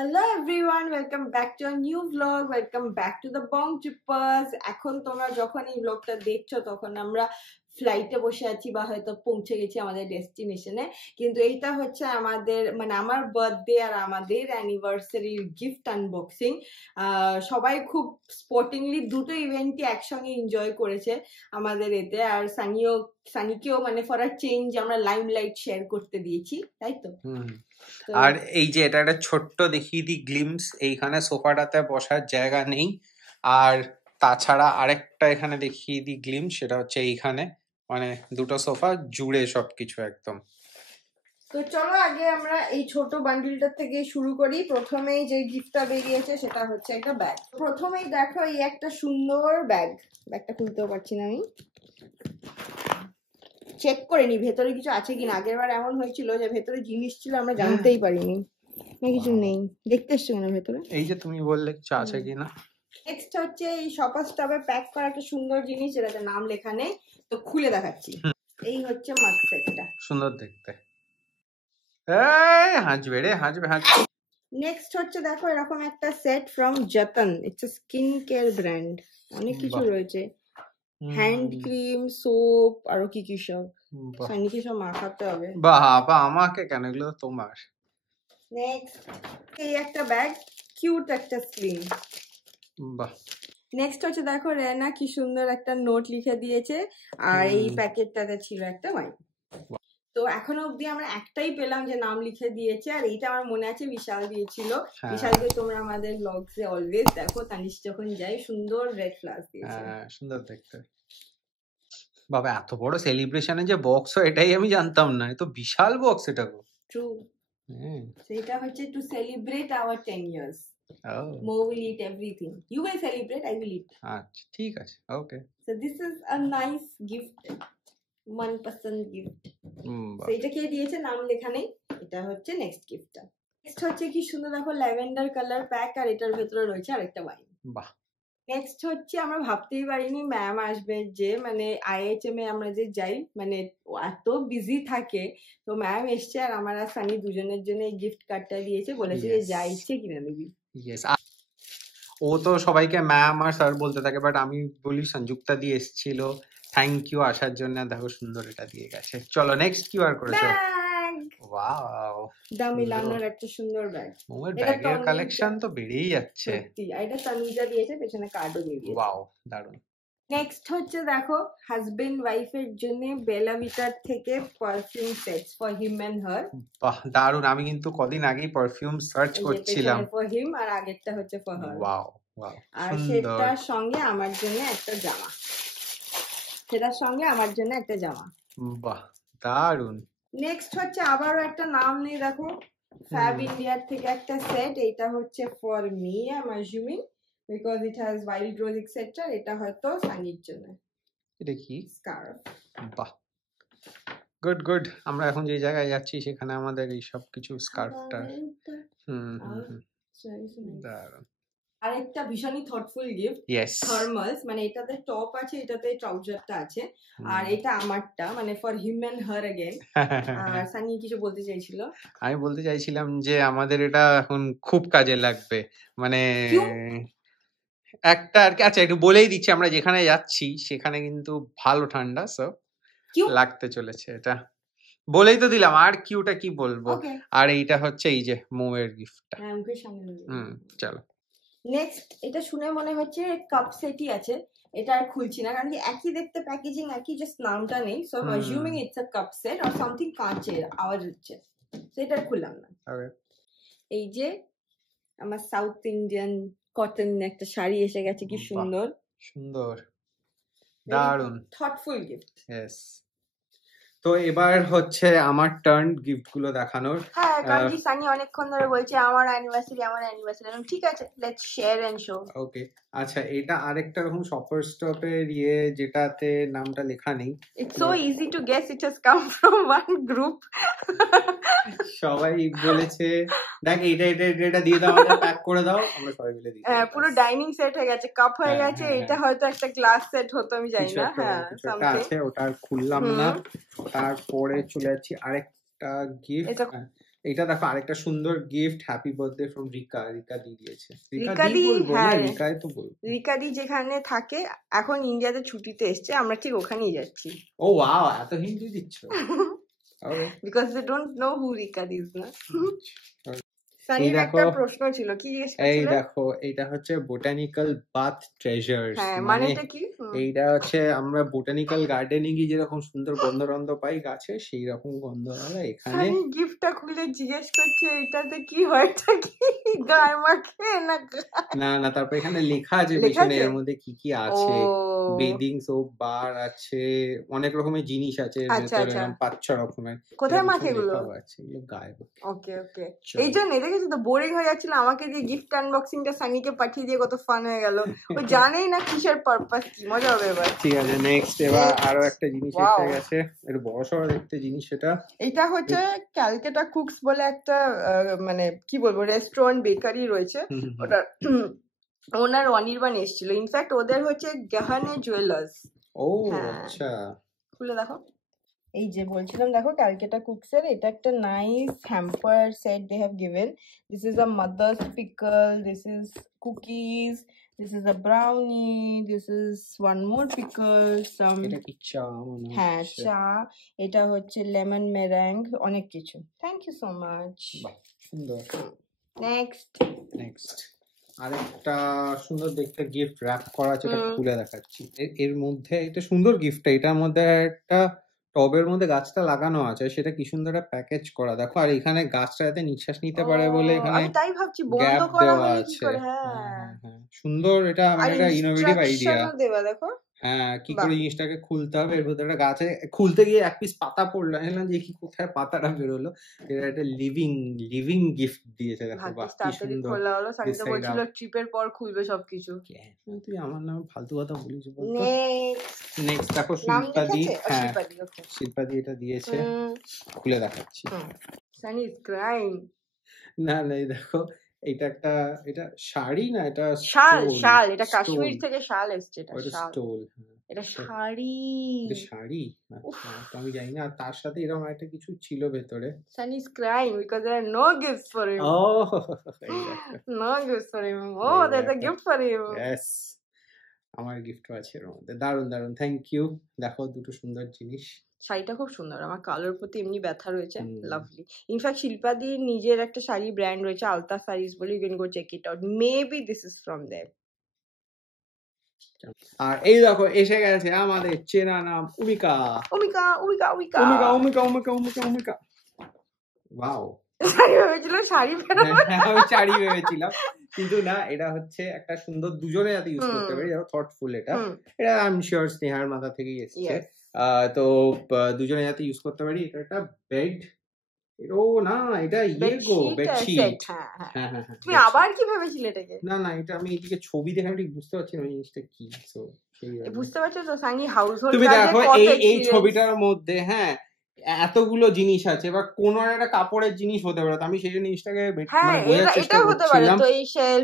Hello everyone, welcome back to a new vlog. Welcome back to the Bong Trippers. এখন তোমরা যখন এই vlogটা দেখছো তখন আমরা ফ্লাইটে বসে আছি বা হয়তো পৌঁছে গেছি আমাদের ডেস্টিনেশনে, কিন্তু এইটা হচ্ছে আমাদের মানে আমার বার্থডে আর আমাদের অ্যানিভার্সারির গিফট আনবক্সিং। সবাই খুব স্পোর্টিংলি দুটো ইভেন্টই একসঙ্গে এনজয় করেছে আমাদের এতে, আর সানিকেও মানে ফর আ চেঞ্জ আমরা লাইমলাইট শেয়ার করতে দিয়েছি, তাই তো? আর এই যে এটা একটা ছোট্ট দেখিয়ে দিই গ্লিমস, এইখানে সোফাটাতে বসার জায়গা নেই, আর তাছাড়া আরেকটা এখানে দেখিয়ে দিই গ্লিমস, সেটা হচ্ছে এইখানে মানে দুটো সোফা জুড়ে সবকিছু একদম। তো চলো আগে আমরা এই ছোট বান্ডিলটার থেকে শুরু করি। প্রথমেই যে গিফটটা বেরিয়েছে সেটা হচ্ছে একটা ব্যাগ। প্রথমেই দেখো এই একটা সুন্দর ব্যাগটা খুলতেও পারছি না আমি, চেক করে নি ভেতরে কিছু আছে কিনা। আগের বার এমন হয়েছিল যে ভেতরে জিনিস ছিল আমরা জানতেই পারিনি। না কিছু নেই, দেখতে এসছো কেন ভেতরে? এই যে তুমি বললে কিছু আছে কিনা। নেক্সট হচ্ছে এই শপার স্টপে প্যাক করা একটা সুন্দর জিনিস যেটাতে নাম লেখা নেই, তো খুলে দেখাচ্ছি। এই হচ্ছে মাস্ক সেটটা, সুন্দর দেখতে। হাসবে রে, হাসবে। নেক্সট হচ্ছে দেখো এরকম একটা সেট ফ্রম যতন, it's a skin care brand. অনেক কিছু রয়েছে, হ্যান্ড ক্রিম, সোপ, আরো কি কি সব। সানিকে সব মাখাতে হবে। বাবা আমাকে কেন, এগুলো তো তোমার। নেক্সট এই একটা ব্যাগ, কিউট একটা স্লিং। বাহ। নেক্সট হচ্ছে দেখো রেনা কি সুন্দর একটা নোট লিখে দিয়েছে, আর এই প্যাকেটটাতে ছিল একটা ওয়াইন। তো এখনো অব্দি আমরা একটাই পেলাম যে নাম লিখে দিয়েছে, আর এইটা আমার মনে আছে বিশাল দিয়েছিল। বিশালকে তোমরা আমাদের ব্লগসে অলওয়েজ দেখো, তানিশ যখন যাই সুন্দর রেড ফ্লাওয়ার দিয়েছে। সুন্দর দেখতে। বাবা এত বড় সেলিব্রেশনে যে বক্স হয় এটাই আমি জানতাম না, এ তো বিশাল বক্স। এটা গো ট্রু। সেটা হচ্ছে to celebrate our 10 years. Mo will eat everything. You will celebrate, I will eat. আচ্ছা ঠিক আছে, okay. So this is a nice gift, মনপসন্দ গিফট। তো এটা কে দিয়েছে নাম লেখা নেই, এটা হচ্ছে নেক্সট গিফটটা। নেক্সট হচ্ছে কি সুন্দর দেখো ল্যাভেন্ডার কালার প্যাক, আর এটার ভেতরে রয়েছে আরেকটা ওয়াইন। বাহ। নেক্সট হচ্ছে আমরা ভাবতেই পারিনি ম্যাম আসবে, যে মানে IHM এ আমরা যে যাই মানে এত বিজি থাকে, তো ম্যাম এসছে আর আমার আর সানি দুজনের জন্য এই গিফট কার্ডটা দিয়েছে, বলেছে যে যা ইচ্ছে কিনে নিবি। ও তো সবাইকে ম্যাম আর স্যার বলতে থাকে, বাট আমি বলি সংযুক্তা দিয়ে এসেছিল, থ্যাংক ইউ আসার জন্য। দেখো সুন্দর এটা দিয়ে গেছে। চলো নেক্সট কি আর করেছো? ওয়াও, দা মিলানোর একটা সুন্দর ব্যাগ। ওর ব্যাগের কালেকশন তো বেড়েই যাচ্ছে। সত্যি, এটা তানুজা দিয়েছে, পেছনে কার্ডও দিয়ে দিয়েছে। ওয়াও দারুণ। নেক্সট হচ্ছে দেখো হাজবেন্ড ওয়াইফের জন্য বেলা ভিটার থেকে perfume sets for him and her. বাহ দারুণ। আমি কিন্তু কদিন আগেই পারফিউম সার্চ করছিলাম। ফর হিম আর আগেরটা হচ্ছে ফর হার। Wow wow. আর সেটার সঙ্গে আমার জন্য একটা জামা, সেটার সঙ্গে আমার জন্য একটা জামা। বাহ দারুণ। নেক্সট হচ্ছে আবারও একটা নাম নেই দেখো, ফ্যাব ইন্ডিয়ার থেকে একটা সেট। এটা হচ্ছে for me, I am assuming, because it has wild rose etcetera. এটা হয়তো সানির জন্য। এটা কি? স্কার্ফ। বাহ গুড গুড। আমরা এখন যে জায়গায় যাচ্ছি সেখানে আমাদের এই সব কিছু স্কার্ফটা দারুণ। আরেকটা ভীষণই থটফুল গিফট, থার্মালস, মানে এটাতে টপ আছে, এটাতে ট্রাউজারটা আছে, আর এটা আমারটা মানে for him and her again. আর সানি কিছু বলতে চাইছিল? আমি বলতে চাইছিলাম যে আমাদের এটা এখন খুব কাজে লাগবে, মানে একটা আর কি। আচ্ছা একটু বলেই দিচ্ছি, আমরা যেখানে যাচ্ছি সেখানে কিন্তু ভালো ঠান্ডা, সো লাগতে চলেছে। এটা বলেই তো দিলাম, আর কিউটা কি বলবো। আর এইটা হচ্ছে এই যে মোয়ের গিফটটা। চলো নেক্সট। এটা শুনে মনে হচ্ছে কাপ সেটই আছে, এটা আর খুলছি না কারণ কি একই দেখতে, প্যাকেজিং একই, জাস্ট নামটা নেই। So I am assuming it's a cup set or something কাঁচের আওয়াজ হচ্ছে, সেটা খুললাম না। এই যে আমার সাউথ ইন্ডিয়ান কটন একটা শাড়ি এসে গেছে, কি সুন্দর সুন্দর দারুণ থটফুল গিফট। ইয়েস। তো এবার হচ্ছে আমার টার্ন গিফট গুলো দেখানোর। হ্যাঁ কারণ কি সানি অনেকক্ষণ ধরে বলছে আমার অ্যানিভার্সারি আমার অ্যানিভার্সারি, ঠিক আছে লেটস শেয়ার এন্ড শো। ওকে আচ্ছা, এটা আরেকটা রকম শপার স্টপের যেটাতে নামটা লেখা নেই। It's so easy to guess, it has come from one group. সবাই বলেছে দেখ এটা এটা এটা দিয়ে দাও, আমাদের প্যাক করে দাও, আমরা সবাই মিলে দিই। হ্যাঁ পুরো ডাইনিং সেট হয়ে গেছে, কাপ হয়ে গেছে। এটা হয়তো একটা গ্লাস সেট হতো, আমি জানি না। হ্যাঁ সামথিং আছে, ওটা খুললাম না। তারপরে চলে যাচ্ছি আরেকটা গিফট। এটা দেখো আরেকটা সুন্দর গিফট, হ্যাপি বার্থডে ফ্রম রিকা। রিকা দি দিয়েছে। রিকা দি রিকাদি, বলবো না, হ্যাঁ রিকাই তো বলবো। রিকাদি যেখানে থাকে এখন ইন্ডিয়াতে ছুটিতে এসছে, আমরা ঠিক ওখানেই যাচ্ছি। ও ওয়াও, এত হিন্দি দিচ্ছ। Because they don't know who রিকাদি ইজ না। সানির এই দেখো, একটা প্রশ্ন ছিল, কি জিজ্ঞেস এই করছিল? দেখো এটা হচ্ছে বোটানিক্যাল বাথ ট্রেজার্স। হ্যাঁ, মানে মানেটা কি? এইটা হচ্ছে আমরা বোটানিক্যাল গার্ডেনে গিয়ে যেরকম সুন্দর গন্ধ পাই গাছে, সেই রকম গন্ধ আমরা এখানে। সানি গিফটটা খুলে জিজ্ঞেস করছে এটাতে কি হয়, এটা কি গায়ে মাখে না? না না, তারপর এখানে লেখা আছে লেখা পিছনে আছে? এর মধ্যে কি কি ও আছে। বেদিং সোপ বার আছে, অনেক রকমের জিনিস আছে এর আচ্ছা ভেতরে, আচ্ছা, 5-6 রকমের। কোথায় এরকম মাখে সব এগুলো? লেখাও আছে, এগুলো গায়ে মাখে। ওকে ওকে, চলো। এই জন্য দেখেছো তো বোরিং হয়ে যাচ্ছিল, আমাকে দিয়ে গিফট আনবক্সিংটা সানিকে পাঠিয়ে দিয়ে কত ফান হয়ে গেল। ও জানেই না কিসের পারপাস, কি মজা হবে এবার। ঠিক আছে, নেক্সট এবার আরো একটা জিনিস Wow. এসে গেছে, এর বড় সড় দেখতে জিনিস। এটা এটা হচ্ছে ক্যালকাটা কুকস বলে একটা মানে কি বলবো রেস্টুরেন্ট বেকারি রয়েছে, ওটা ওনার অনির্বাণ এসেছিল। ইনফ্যাক্ট ওদের হচ্ছে গহনে জুয়েলার্স। ও হ্যাঁ। আচ্ছা, খুলে দেখো, এই যে বলছিলাম দেখো ক্যালকাটা কুকস এর এটা একটা nice hamper set they have given. This is a mother's pickle, this is cookies, this is a brownie, this is one more pickle, some, এটা কি চা মনে হ্যাঁ হচ্ছে। চা, এটা হচ্ছে লেমন মেরাং, অনেক কিছু। Thank you so much. বাহ, সুন্দর। নেক্সট নেক্সট আরেকটা সুন্দর দেখতে গিফট র‍্যাপ করা আছে, এটা খুলে দেখাচ্ছি। এর মধ্যে এটা সুন্দর গিফট, এটার মধ্যে একটা টবের মধ্যে গাছটা লাগানো আছে, সেটা কি সুন্দর প্যাকেজ করা দেখো। আর এখানে গাছটা যাতে নিঃশ্বাস নিতে পারে বলে এখানে আমি তাই ভাবছি বন্ধ গ্যাপ করা দেওয়া হলে কি আছে। করে। হ্যাঁ হ্যাঁ, হ্যাঁ, সুন্দর। এটা আর মানে একটা ইনোভেটিভ আইডিয়া। ইনস্ট্রাকশনও দেওয়া দেখো। হ্যাঁ, কি বাহ। করে জিনিসটাকে খুলতে হবে। এর ভেতরে গাছে খুলতে গিয়ে এক পিস পাতা পড়লো, আমি বললাম যে কি কোথায় পাতাটা বেরোলো। এটা একটা লিভিং গিফট দিয়েছে দেখো। বাহ, ভাগ্যিস কি তাড়াতাড়ি সুন্দর। খোলা হলো। সানি তো This side বলছিল up. ট্রিপের পর খুলবে সবকিছু। কেন তুই আমার নামে ফালতু কথা বলিস বলতো। নেক্সট নেক্সট দেখো নাম শিল্পাদি। লিখেছে? হ্যাঁ, শিল্পাদি, ওকে। শিল্পাদি এটা দিয়েছে, খুলে দেখাচ্ছি। Sunny is crying. না না, এই দেখো এটা একটা, এটা শাড়ি না, এটা শাল, stole, শাল, এটা stole। কাশ্মীর থেকে শাল এসছে, এটা ওটা শাল, স্টোল। এটা শাড়ি। এটা শাড়ি, আচ্ছা, তো আমি জানি না। আর তার সাথে এরকম একটা কিছু ছিল ভেতরে। Sunny is crying because there are no gifts for him. ও এই দেখো, No gifts for him. Oh, there's a দেখো। gift for him. Yes, আমার গিফটও আছে এর মধ্যে। দারুন দারুন, থ্যাংক ইউ। দেখো দুটো সুন্দর জিনিস। শাড়িটা খুব সুন্দর, আমার কালোর প্রতি এমনি ব্যথা রয়েছে। হুম। লাভলি। ইনফ্যাক্ট শিল্পাদির নিজের একটা শাড়ি ব্র্যান্ড রয়েছে, আলতা শাড়িজ বলে, you can go check it out, maybe this is from there. আর এই দেখো এসে গেছে আমাদের চেনা নাম উমিকা। উমিকা উমিকা উমিকা উমিকা উমিকা উমিকা উমিকা উমিকা। ওয়াও, শাড়ি ভেবেছিল শাড়ি বেরোবে। আমি শাড়ি ভেবেছিলাম, কিন্তু না, এটা হচ্ছে একটা সুন্দর, দুজনে যাতে ইউজ করতে পারি, থটফুল। এটা এটা আই এম শিওর স্নেহার মাথা থেকেই এসেছে। তো দুজনে যাতে ইউজ করতে পারি। এটা একটা বেড। ও না, এটা ইয়ে গো, বেডশিট। হ্যাঁ হ্যাঁ হ্যাঁ, তুমি আবার কি ভেবেছিলে এটাকে? না না, এটা আমি এদিকে ছবি দেখে আমি ঠিক বুঝতে পারছি না জিনিসটা কি। সো সেই বুঝতে পারছো তো সানি হাউসহোল্ড তুমি দেখো এই ছবিটার মধ্যে, হ্যাঁ, এতগুলো জিনিস আছে, বা কোন একটা কাপড়ের জিনিস হতে পারে। আমি সেই জিনিসটাকে বোঝার চেষ্টা করছিলাম।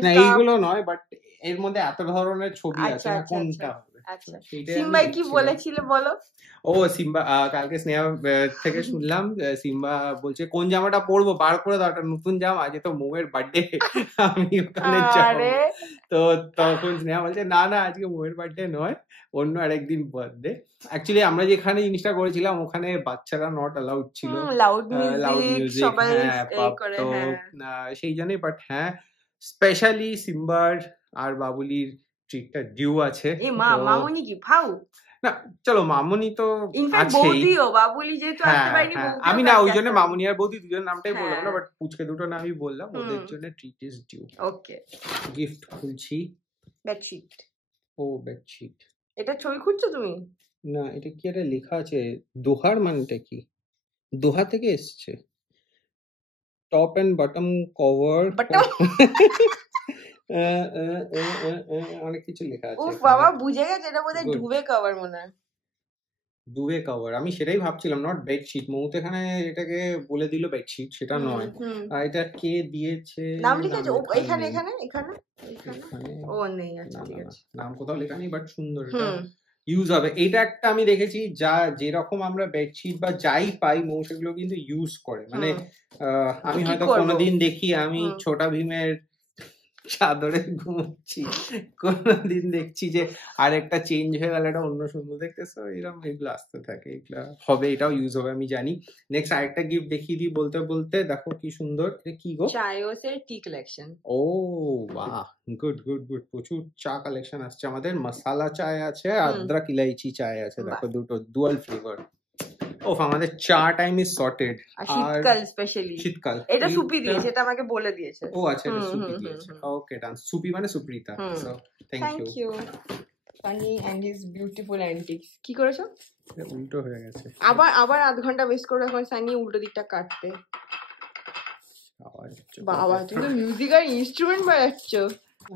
না, এইগুলো নয়, বাট এর মধ্যে এত ধরনের ছবি আছে, না কোনটা হবে। আচ্ছা, সিম্বাই কি বলেছিলে বলো? ও সিম্বা, কালকে স্নেহা থেকে শুনলাম, সিম্বা বলছে কোন জামাটা পরবো, বার করে দাও, একটা নতুন জামা, আজকে তো মোমের বার্থডে, আমি ওখানে যাবো। তো তখন স্নেহা বলছে না না, আজকে মোমের বার্থডে নয়, অন্য আরেকদিন বার্থডে। অ্যাকচুয়ালি আমরা যেখানে জিনিসটা করেছিলাম ওখানে বাচ্চারা নট অ্যালাউড ছিল, লাউড মিউজিক, হ্যাঁ, তো সেই জন্যই। বাট হ্যাঁ, স্পেশালি সিম্বার আর বাবুলির ট্রিটটা ডিউ আছে। মামুনি কি ভাও না, চলো মামুনি তো আছেই, বাবুলি যেহেতু আসতে পারেনি, আমি না ওই জন্য মামুনি আর বৌদি দুজন নামটাই বললাম না, বাট পুচকে দুটো নামই বললাম, ওদের জন্য treat is due. Okay, gift খুলছি। বেডশিট। ও বেডশিট, এটা ছবি খুঁজছো তুমি? না, এটা কি একটা লেখা আছে, দোহার মানেটা কি? দোহা থেকে এসছে। টপ এন্ড বটম কভার, অনেক কিছু লেখা আছে। বাবা বুঝে গেছে, এটা বোধহয় ডুবে কভার মনে হয়। দুবে কভার, আমি সেটাই ভাবছিলাম, নট বেডশিট। মৌত এখানে এটাকে বলে দিল বেডশিট, সেটা নয়। আর এটা কে দিয়েছে, নাম লিখেছে এখানে এখানে এখানে এখানে। ও নেই, আচ্ছা ঠিক আছে, নাম কোথাও লেখা নেই, বাট সুন্দর। এটা ইউজ হবে। এটা একটা আমি দেখেছি, যা যেরকম আমরা বেডশিট বা যাই পাই মৌ সেগুলো কিন্তু ইউজ করে, মানে আমি হয়তো কোনোদিন দেখি আমি ছোটা ভীমের চাদরে ঘুমোচ্ছি, কোনদিন দেখছি যে আরেকটা চেঞ্জ হয়ে গেল, এটা অন্য সুন্দর দেখতেছো, এরকম এগুলো আসতে থাকে, এগুলো হবে, এটাও ইউজ হবে আমি জানি। নেক্সট আরেকটা গিফট দেখিয়ে দিই বলতে বলতে, দেখো কি সুন্দর, এটা কি গো? চায়োসের টি কালেকশন। ও বাহ, গুড গুড গুড, প্রচুর চা কালেকশন আসছে আমাদের, মশালা চায় আছে, আদ্রাক ইলাইচি চায় আছে, দেখো দুটো ডুয়াল ফ্লেভার। ওফ, আমাদের চা টাইম ইজ সর্টেড। শীতকাল স্পেশালি, শীতকাল। এটা সুপি দিয়েছে, এটা আমাকে বলে দিয়েছে। ও আচ্ছা, এটা সুপি দিয়েছে, ওকে ডান। সুপি মানে Suprita, so thank you. Sunny and his beautiful antics. কি করেছো? উল্টো হয়ে গেছে, আবার আধ ঘন্টা ওয়েস্ট করে এখন সানি উল্টো দিকটা কাটতে। বাবা, তুমি তো মিউজিক আর ইনস্ট্রুমেন্ট বাজাচ্ছো।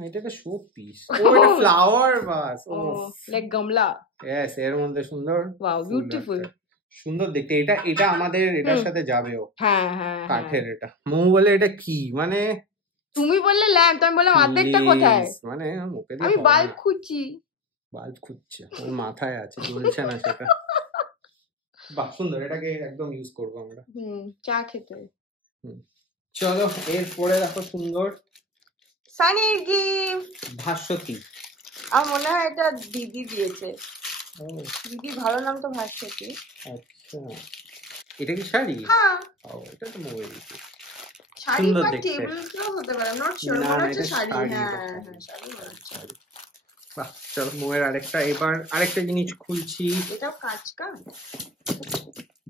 এটা একটা শো পিস, ও এটা ফ্লাওয়ার ভাস, ও লাইক গামলা। यस, এর মধ্যে সুন্দর, ওয়াও, বিউটিফুল, সুন্দর দেখতে। এটা আমাদের এটার সাথে যাবেও। হ্যাঁ হ্যাঁ, কাঠের। এটা মৌ বলে এটা কি, মানে তুমি বললে ল্যাম্প, আমি বললাম অর্ধেকটা কোথায়, মানে মুখে দিয়ে আমি বাল্ব খুঁজছি। বাল্ব খুঁজছে, ওর মাথায় আছে, জ্বলছে না সেটা। বাহ, সুন্দর, এটাকে একদম ইউজ করবো আমরা চা খেতে। চলো এরপরে দেখো সুন্দর সানির গিফট, ভাস্বতী। আমার মনে হয় এটা দিদি দিয়েছে। দিদি ভালো নাম তো ভাস্বতী। আচ্ছা, এটা কি শাড়ি? হ্যাঁ, ও এটা তো মোবাইল দিতে শাড়ি বা টেবিল ক্লথ হতে পারে, নট শিওর, মনে হচ্ছে শাড়ি। হ্যাঁ শাড়ি মনে হচ্ছে। বাহ, চলো মোয়ের আরেকটা, এবার আরেকটা জিনিস খুলছি। এটাও কাঁচকা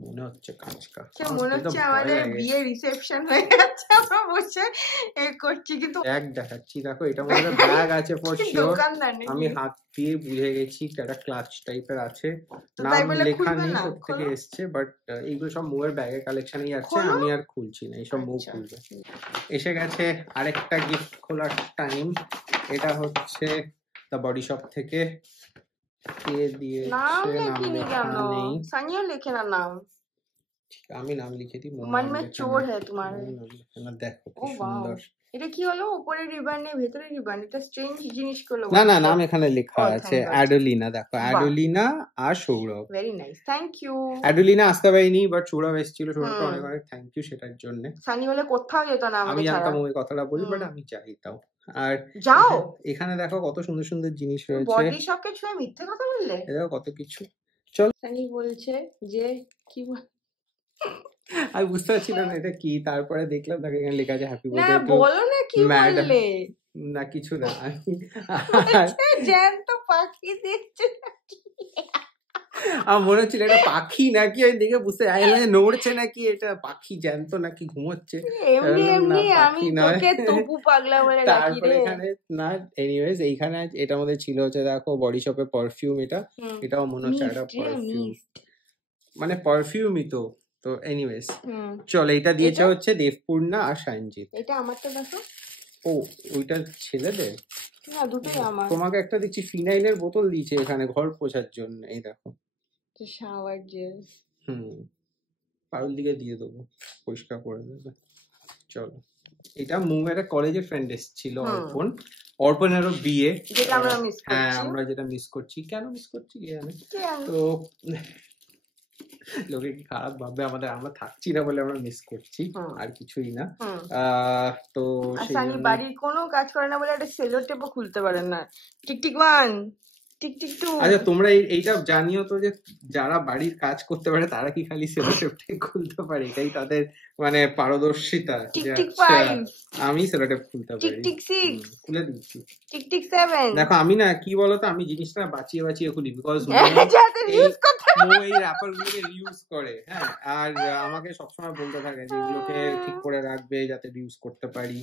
মনে হচ্ছে, কাঁচকা মনে হচ্ছে। আমাদের বিয়ে রিসেপশন হয়ে গেছে, আমরা বসে এ করছি, কিন্তু ব্যাগ দেখাচ্ছি, দেখো এটা মধ্যে ব্যাগ আছে ফর শিওর। আমি হাত দিয়ে বুঝে গেছি একটা ক্লাচ টাইপের আছে, নাম লেখা নেই কোথেকে এসছে, বাট এইগুলো সব মোয়ের ব্যাগের কালেকশনই আছে, আমি আর খুলছি না, এইসব মৌ খুলবে। এসে গেছে আরেকটা গিফট খোলার টাইম। এটা হচ্ছে দ্য বডি শপ থেকে, কে দিয়েছে নাম লেখা নেই, সানিও লেখে না নাম, আমি নাম লিখে দিই। মন মে চোর হ্যায় তোমার। দেখো কি সুন্দর, এটা কি হলো, উপরে রিবন নেই ভেতরে রিবন, এটা স্ট্রেঞ্জ জিনিস করলো। না না, নাম এখানে লেখা আছে অ্যাডোলিনা, দেখো অ্যাডোলিনা আর Sourav. Very nice, thank you. Adolina আসতে পারেনি, বাট সৌরভ এসেছিল, সৌরভকে অনেক অনেক থ্যাংক ইউ সেটার জন্য। সানি হলে কোথাও যেত না, আমি জানতাম ওই কথাটা বলি, বাট আমি যাই তাও। আর যাও, এখানে দেখো কত সুন্দর সুন্দর জিনিস রয়েছে। বডি শপকে ছুঁয়ে মিথ্যে কথা বললে, দেখো কত কিছু। চল, সানি বলছে যে কি, আমি বুঝতে পারছিলাম না এটা কি, তারপরে দেখলাম তাকে এখানে লেখা আছে হ্যাপি বার্থডে টু। বলো না কি বললে? না কিছু না, জ্যান্ত পাখি দিচ্ছে আমার মনে হচ্ছিল এটা পাখি নাকি, আমি দেখে বুঝতে নড়ছে নাকি, এটা পাখি জ্যান্ত নাকি ঘুমোচ্ছে, এমনি এমনি আমি তোকে তপু পাগলা বলে ডাকি রে। তারপরে এখানে না, এনিওয়েজ এইখানে এটার মধ্যে ছিল হচ্ছে দেখো বডি শপে পারফিউম, এটাও মনে হচ্ছে একটা পারফিউম, মানে পারফিউমই তো। তো এনিওয়েজ চলো, এটা দিয়েছে হচ্ছে দেবপূর্ণা আর সায়নজিৎ। এটা আমারটা দেখো। ও, ওইটা ছেলেদের না, দুটোই আমার। তোমাকে একটা দেখছি ফিনাইলের বোতল দিয়েছে এখানে ঘর পোছার জন্য, এই দেখো শাওয়ার জেল। পারুল দিকে দিয়ে দেবো, পরিষ্কার করে দেবে। চলো, এটা মুম্বাইয়ের কলেজের ফ্রেন্ড এসেছিল, অর্পণেরও বিয়ে, যেটা আমরা মিস করছি। হ্যাঁ, আমরা যেটা মিস করছি, কেন মিস করছি জানি তো, লোকে কি খারাপ ভাববে আমাদের, আমরা থাকছি না বলে আমরা মিস করছি, আর কিছুই না। তো সানি বাড়ির কোনো কাজ করে না বলে একটা সেলো টেপও খুলতে পারেন না। টিকটিক 1, টিকটিক 2। আচ্ছা, তোমরা এইটা জানিও তো যে যারা বাড়ির কাজ করতে পারে তারা কি খালি সেলো টেপটাই খুলতে পারে, এটাই তাদের মানে পারদর্শিতা। টিকটিক 5, আমি সেলো টেপ খুলতে পারি। টিকটিক 6 খুলে দিচ্ছি। টিকটিক 7। দেখো আমি না, কি বলতো, আমি জিনিসটা বাঁচিয়ে বাঁচিয়ে খুলি, বিকজ এই র্যাপার গুলোকে রিউজ করে, হ্যাঁ, আর আমাকে সবসময় বলতে থাকে যে এগুলোকে ঠিক করে রাখবে যাতে রিউজ করতে পারি।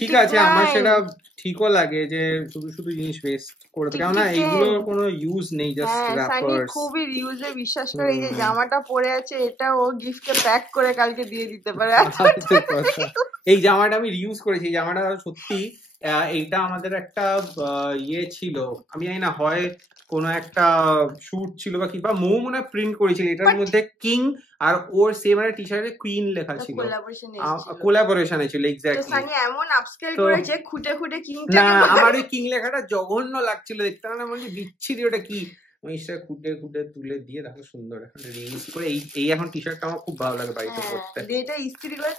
ঠিক আছে, আমার সেটা ঠিকও লাগে যে শুধু শুধু জিনিস ওয়েস্ট করতে, কেননা এইগুলোর কোনো ইউজ নেই, জাস্ট র্যাপার। খুবই রিউজে বিশ্বাস করে, এই যে জামাটা পরে আছে এটা ও গিফটে প্যাক করে কালকে দিয়ে দিতে পারে। এই জামাটা আমি রিউজ করেছি, এই জামাটা সত্যি, এইটা আমাদের একটা ইয়ে ছিল, আমি জানি না, হয় কোনো একটা শুট ছিল বা কি, বা মৌ মনে হয় প্রিন্ট করেছিল, এটার মধ্যে কিং আর ওর সেম একটা টি শার্টে কুইন লেখা ছিল, কোলাবোরেশনে ছিল। এক্স্যাক্টলি, সানি এমন আপস্কেল করেছে, খুঁটে খুঁটে কিং। না, আমার ওই কিং লেখাটা জঘন্য লাগছিল দেখতে, মানে মনে বিচ্ছিরি, ওটা কি মহিষটা খুঁটে খুঁটে তুলে দিয়ে দেখো সুন্দর এখন রিলিজ করে এই এখন টি শার্টটা আমার খুব ভালো লাগে বাড়িতে পরতে। এটা ইস্ত্রি করে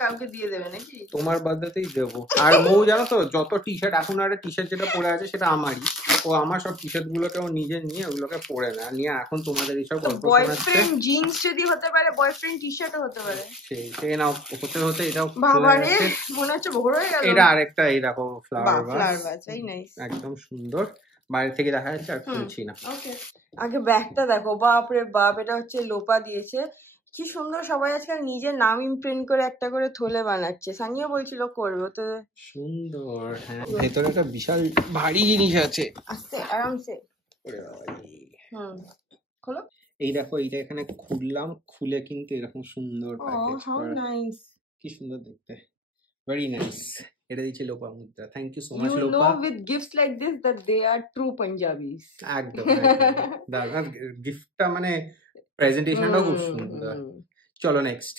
কাউকে দিয়ে দেবে নাকি? তোমার বার্থডেতেই দেবো। আর মৌ জানো তো যত টি শার্ট এখন আর টি শার্ট যেটা পরে আছে সেটা আমারই, ও আমার সব টি শার্ট গুলোকে ও নিজে নিয়ে ওগুলোকে পরে না নিয়ে এখন তোমাদের এইসব গল্প শোনাচ্ছে। বয়ফ্রেন্ড জিন্স যদি হতে পারে, বয়ফ্রেন্ড টি শার্টও হতে পারে। সেই নাও হতে হতে এটাও বাবারে মনে হচ্ছে ভোর হয়ে গেল। এটা আরেকটা এই দেখো ফ্লাওয়ার ভাস, এই নাইস, একদম সুন্দর, বাইরে থেকে দেখা যাচ্ছে আর খুলছি না। ওকে, আগে ব্যাগটা দেখো, বাপ রে বাপ, এটা হচ্ছে লোপা দিয়েছে, কি সুন্দর। সবাই আজকাল নিজের নাম ইমপ্রিন্ট করে একটা করে থলে বানাচ্ছে, সানিও বলছিল করবে তো সুন্দর। হ্যাঁ ভেতরে একটা বিশাল ভারী জিনিস আছে, আস্তে আরামসে। খোলো। এই দেখো এইটা এখানে খুললাম, খুলে কিন্তু এরকম সুন্দর প্যাকেজ করা, কি সুন্দর দেখতে, ভেরি নাইস। এটা দিচ্ছে Lopa Mudra, thank you so much Lopa. You know with gifts like this that they are true Punjabis. একদম দাদা গিফটটা মানে প্রেজেন্টেশনটা খুব সুন্দর। চলো নেক্সট।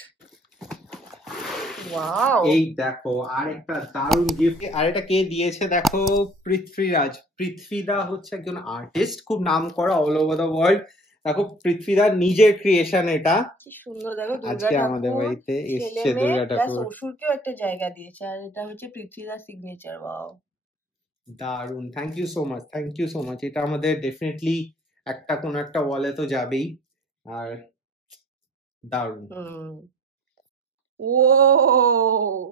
ওয়াও, এই দেখো আরেকটা দারুণ গিফট, আর এটা কে দিয়েছে দেখো, পৃথ্বীরাজ। পৃথ্বীদা হচ্ছে একজন আর্টিস্ট, খুব নাম করা অল ওভার দ্য ওয়ার্ল্ড। দেখো পৃথ্বীদার নিজের ক্রিয়েশন এটা, কি সুন্দর। দেখো আজকে আমাদের বাড়িতে এসেছে দুর্গা ঠাকুর, শ্বশুরকেও একটা জায়গা দিয়েছে, আর এটা হচ্ছে পৃথ্বীদার সিগনেচার। ওয়াও দারুণ, thank you so much, thank you so much. এটা আমাদের ডেফিনেটলি একটা কোনো একটা ওয়ালে তো যাবেই, আর দারুণ। ও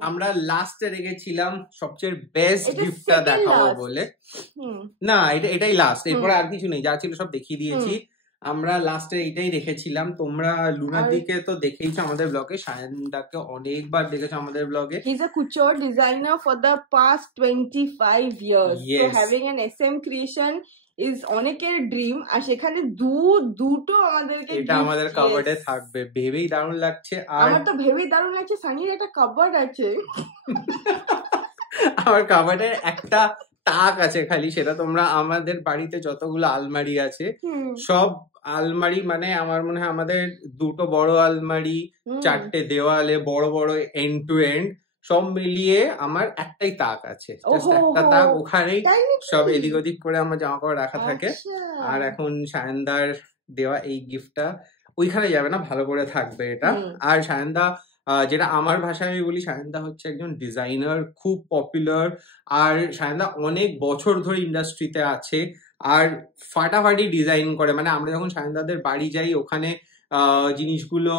আমরা লাস্টে রেখেছিলাম সবচেয়ে বেস্ট গিফটটা দেখাবো বলে, না এটাই লাস্ট, এরপরে আর কিছু নেই, যা ছিল সব দেখিয়ে দিয়েছি। আমরা লাস্টে এইটাই রেখেছিলাম। তোমরা লুনার দিকে তো দেখেইছো আমাদের ব্লগে, সায়নদাকে অনেকবার দেখেছো আমাদের ব্লগে। He is a couture designer for the past 25 years. So having an SM creation is অনেকের ড্রিম, আর সেখানে দুটো আমাদেরকে, এটা আমাদের কাবার্ডে থাকবে, ভেবেই দারুণ লাগছে। আর আমার তো ভেবেই দারুণ লাগছে, সানির একটা কাবার্ড আছে। আমার কাবার্ডের একটা তাক আছে খালি, সেটা তোমরা আমাদের বাড়িতে যতগুলো আলমারি আছে সব আলমারি, মানে আমার মনে হয় আমাদের দুটো বড় আলমারি, চারটে দেওয়ালে বড় বড় এন্ড টু এন্ড, সব মিলিয়ে আমার একটাই তাক আছে, একটা তাক, ওখানেই সব এদিক ওদিক করে আমার জামা কাপড় রাখা থাকে। আর এখন সায়নদার দেওয়া এই গিফটটা ওইখানে যাবে না, ভালো করে থাকবে এটা। আর সায়নদা, যেটা আমার ভাষায় আমি বলি, সায়নদা হচ্ছে একজন ডিজাইনার, খুব পপুলার, আর সায়নদা অনেক বছর ধরে ইন্ডাস্ট্রিতে আছে আর ফাটাফাটি ডিজাইন করে। মানে আমরা যখন সায়নদাদের বাড়ি যাই, ওখানে জিনিসগুলো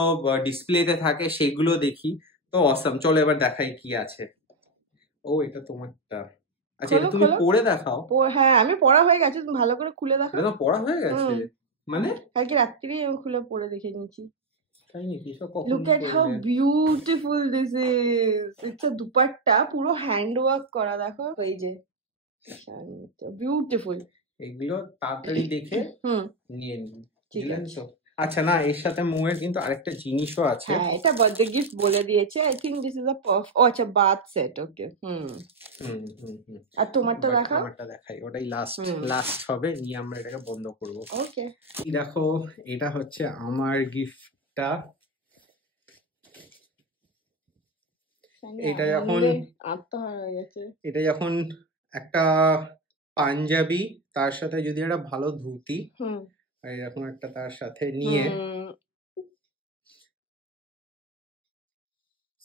ডিসপ্লেতে থাকে, সেগুলো দেখি, তো অসাম। চলো এবার দেখাই কি আছে। ও এটা তোমারটা, আচ্ছা এটা তুমি পরে দেখাও। হ্যাঁ আমি পড়া হয়ে গেছে, তুমি ভালো করে খুলে দেখাও। এটা তো পড়া হয়ে গেছে, মানে কালকে রাত্রিই আমি খুলে পড়ে দেখে নিয়েছি। Look at how beautiful this is. It's a dupatta, পুরো হ্যান্ড ওয়ার্ক করা, দেখো এই যে বিউটিফুল। এগুলো তাড়াতাড়ি দেখে নিয়ে নিন, বুঝলেন তো? আচ্ছা না, এর সাথে মৌয়ের কিন্তু আরেকটা জিনিসও আছে। হ্যাঁ এটা বার্থডে গিফট বলে দিয়েছে। I think this is a puff. ও আচ্ছা বাথ সেট, ওকে। আর তোমারটা দেখাও। আমারটা দেখাই, ওটাই লাস্ট হবে, নিয়ে আমরা এটাকে বন্ধ করব। ওকে, দেখো এটা হচ্ছে আমার গিফটটা। এটা যখন একটা পাঞ্জাবি, তার সাথে যদি একটা ভালো ধুতি, আর এরকম একটা তার সাথে নিয়ে,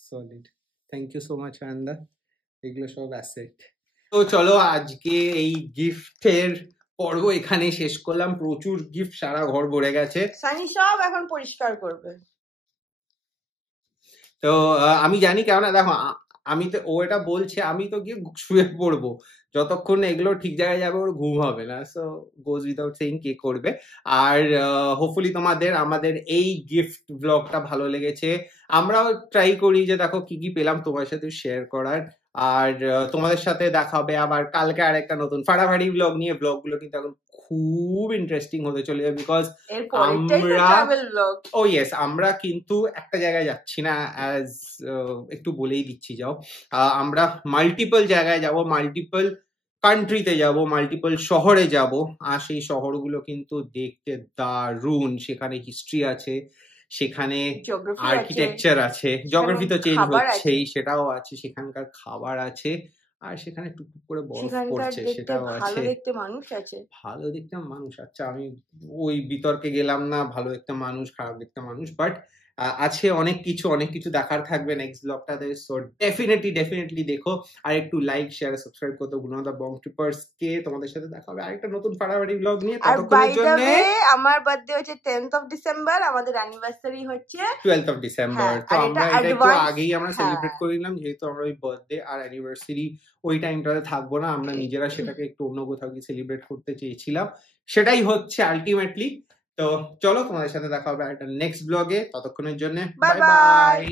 solid. Thank you so much আন্দা, এগুলো সব অ্যাসেট। তো চলো আজকে এই গিফটের পর্ব এখানে শেষ করলাম। প্রচুর গিফট, সারা ঘর ভরে গেছে। সানি সব এখন পরিষ্কার করবে। তো আমি জানি, কেননা দেখো আমি তো, ও এটা বলছে, আমি তো গিয়ে শুয়ে পড়বো, যতক্ষণ এগুলো ঠিক জায়গায় যাবে ওর ঘুম হবে না। সো গোজ উইদাউট সেইং কে করবে। আর হোপফুলি তোমাদের আমাদের এই গিফট ব্লগটা ভালো লেগেছে। আমরাও ট্রাই করি যে দেখো কি কি পেলাম তোমার সাথে শেয়ার করার। আর তোমাদের সাথে দেখা হবে আবার কালকে আরেকটা নতুন ফাটাফাটি ব্লগ নিয়ে। ব্লগগুলো কিন্তু এখন খুব ইন্টারেস্টিং হতে চলেছে, বিকজ আমরা কিন্তু একটা জায়গায় যাচ্ছি না, অ্যাজ একটু বলেই দিচ্ছি, যাও আমরা মাল্টিপল জায়গায় যাব, মাল্টিপল কান্ট্রিতে যাব, মাল্টিপল শহরে যাব। আর সেই শহরগুলো কিন্তু দেখতে দারুণ, সেখানে হিস্ট্রি আছে, সেখানে আর্কিটেকচার আছে, জিওগ্রাফি তো চেঞ্জ হচ্ছেই, সেটাও আছে, সেখানকার খাবার আছে, আর সেখানে টুকটুক করে বরফ সেখানকার পড়ছে দেখতে সেটাও ভালো আছে। দেখতে মানুষ আছে। ভালো দেখতে মানুষ, আচ্ছা আমি ওই বিতর্কে গেলাম না, ভালো দেখতে মানুষ খারাপ দেখতে মানুষ, বাট আছে অনেক কিছু দেখার থাকবে নেক্সট ব্লগটাতে। সো ডেফিনেটলি দেখো, আর একটু লাইক শেয়ার সাবস্ক্রাইব করতে ভুলো না। দ্য বং ট্রিপার্স কে তোমাদের সাথে দেখা হবে আরেকটা নতুন ফাটাফাটি ব্লগ নিয়ে। আর বাই ততক্ষণের দ্য জন্য ওয়ে আমার বার্থডে হচ্ছে 10th of December, আমাদের অ্যানিভার্সারি হচ্ছে 12th of December। হ্যাঁ, তো আর আমরা এটা এটা একটু অ্যাডভান্স। আগেই আমরা হ্যাঁ সেলিব্রেট করে নিলাম, যেহেতু আমরা ওই বার্থডে আর অ্যানিভার্সারি ওই টাইমটাতে থাকবো না, আমরা নিজেরা সেটাকে একটু অন্য কোথাও গিয়ে সেলিব্রেট করতে চেয়েছিলাম, সেটাই হচ্ছে আলটিমেটলি। তো চলো তোমাদের সাথে দেখা হবে একটা নেক্সট ব্লগে, ততক্ষণের জন্য বাই বাই বাই। বাই।